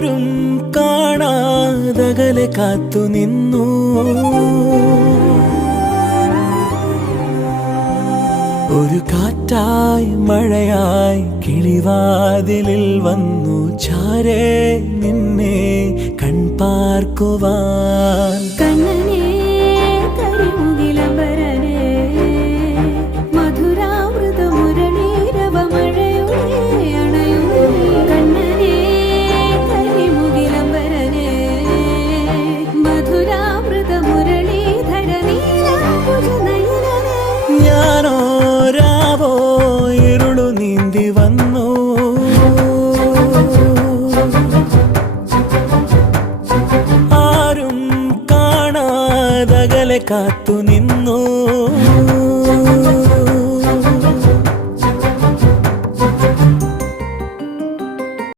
ആരും കാണാതകലെ കാത്തു നിന്നു. ഒരു കാറ്റായി മഴയായി കിളിവാതിലിൽ വന്നു ചാരേ നിന്നെ കൺപാർക്കുവാൻ. കണ്ണനേ കരിമുകിലംബരനേ മധുരാമൃത മുരളീരവ മഴയുടെ അണയുമേ. കണ്ണനേ കരിമുകിലംബരനേ മധുരാമൃത മുരളീധര നീലാംബുജ നയനനേ. ഞാനോ രാവോ ഇരുളു നീന്തി വന്നു. ആരും കാണാതകലെ കാത്തു നിന്നു.